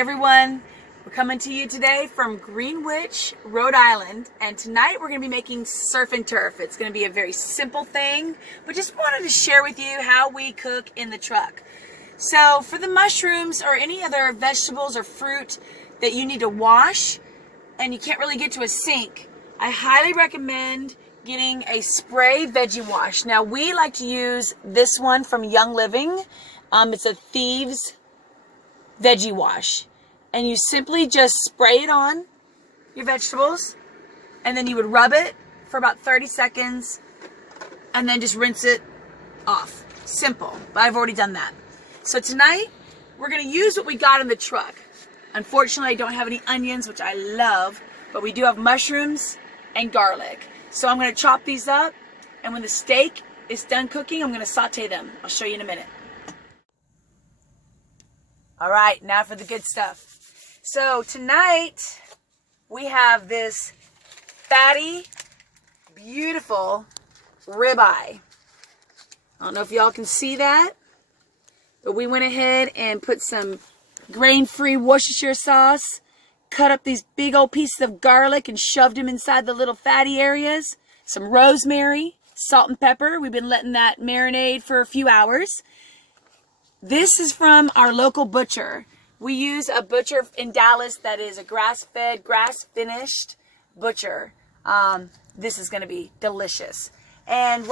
everyone, we're coming to you today from Greenwich, Rhode Island, and tonight we're going to be making surf and turf. It's going to be a very simple thing, but just wanted to share with you how we cook in the truck. So for the mushrooms or any other vegetables or fruit that you need to wash and you can't really get to a sink, I highly recommend getting a spray veggie wash. Now we like to use this one from Young Living. It's a Thieves veggie wash, and you simply just spray it on your vegetables, and then you would rub it for about 30 seconds and then just rinse it off. Simple, but I've already done that. So tonight we're going to use what we got in the truck. Unfortunately, I don't have any onions, which I love, but we do have mushrooms and garlic. So I'm going to chop these up, and when the steak is done cooking, I'm going to saute them. I'll show you in a minute. All right, now for the good stuff. So tonight we have this fatty, beautiful ribeye. I don't know if y'all can see that, but we went ahead and put some grain-free Worcestershire sauce, cut up these big old pieces of garlic and shoved them inside the little fatty areas, some rosemary, salt and pepper. We've been letting that marinate for a few hours. This is from our local butcher. We use a butcher in Dallas that is a grass-fed, grass-finished butcher. This is going to be delicious. And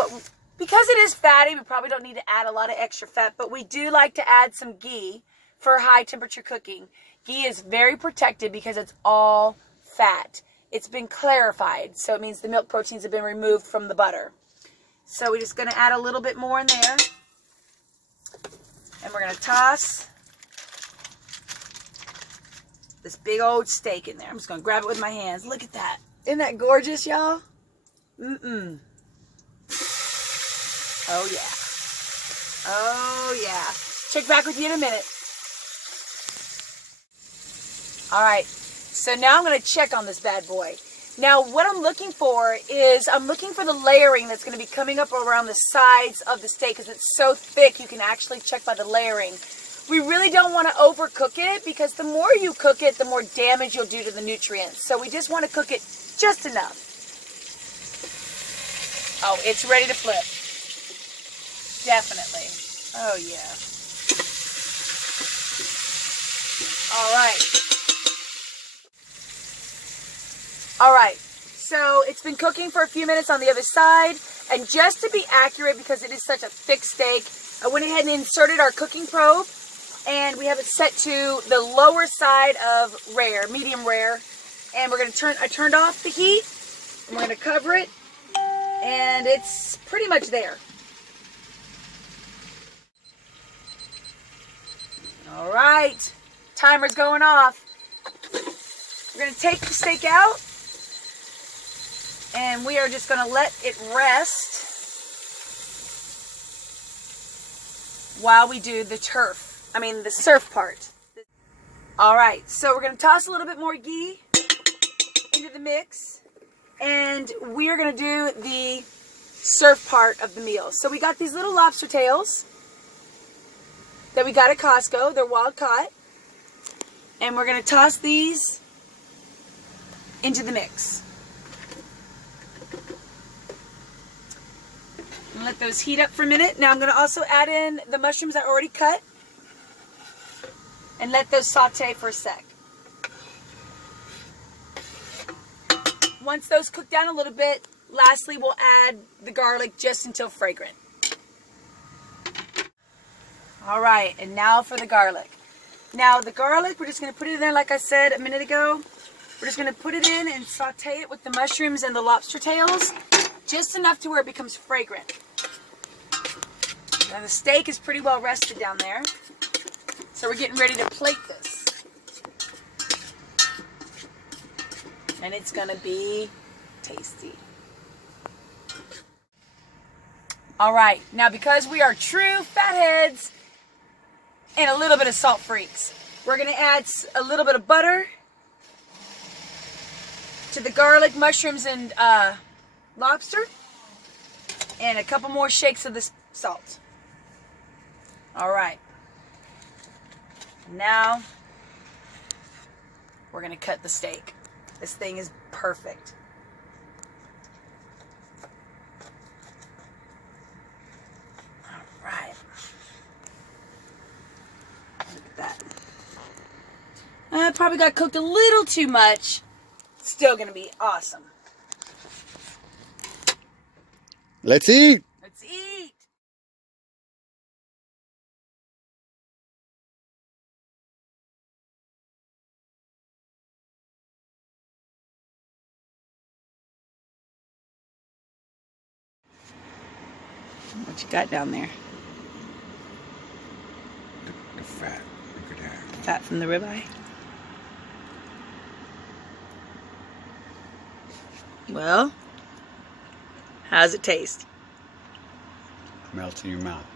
because it is fatty, we probably don't need to add a lot of extra fat, but we do like to add some ghee for high temperature cooking. Ghee is very protected because it's all fat. It's been clarified, so it means the milk proteins have been removed from the butter. So we're just going to add a little bit more in there. And we're going to toss this big old steak in there. I'm just going to grab it with my hands. Look at that. Isn't that gorgeous, y'all? Mm-mm. Oh, yeah. Oh, yeah. Check back with you in a minute. All right. So now I'm going to check on this bad boy. Now, what I'm looking for is I'm looking for the layering that's going to be coming up around the sides of the steak because it's so thick you can actually check by the layering. We really don't want to overcook it because the more you cook it, the more damage you'll do to the nutrients. So we just want to cook it just enough. Oh, it's ready to flip. Definitely. Oh, yeah. All right. All right, so it's been cooking for a few minutes on the other side, and just to be accurate, because it is such a thick steak, I went ahead and inserted our cooking probe, and we have it set to the lower side of rare, medium rare, and we're going to I turned off the heat, and we're going to cover it, and it's pretty much there. All right, timer's going off. We're going to take the steak out. And we are just going to let it rest while we do the the surf part. All right, so we're going to toss a little bit more ghee into the mix, and we are going to do the surf part of the meal. So we got these little lobster tails that we got at Costco. They're wild caught, and we're going to toss these into the mix. And let those heat up for a minute. Now I'm going to also add in the mushrooms I already cut and let those saute for a sec. Once those cook down a little bit, lastly we'll add the garlic just until fragrant. All right, and now for the garlic. Now the garlic, we're just going to put it in there like I said a minute ago. We're just going to put it in and saute it with the mushrooms and the lobster tails, just enough to where it becomes fragrant. Now the steak is pretty well rested down there, so we're getting ready to plate this. And it's going to be tasty. All right, now because we are true fatheads and a little bit of salt freaks, we're going to add a little bit of butter to the garlic, mushrooms, and lobster, and a couple more shakes of this salt. All right. Now we're going to cut the steak. This thing is perfect. All right. Look at that. Probably got cooked a little too much. Still going to be awesome. Let's eat. Let's eat. What you got down there? The fat. Look at that. Fat from the ribeye. Well, how's it taste? Melts in your mouth.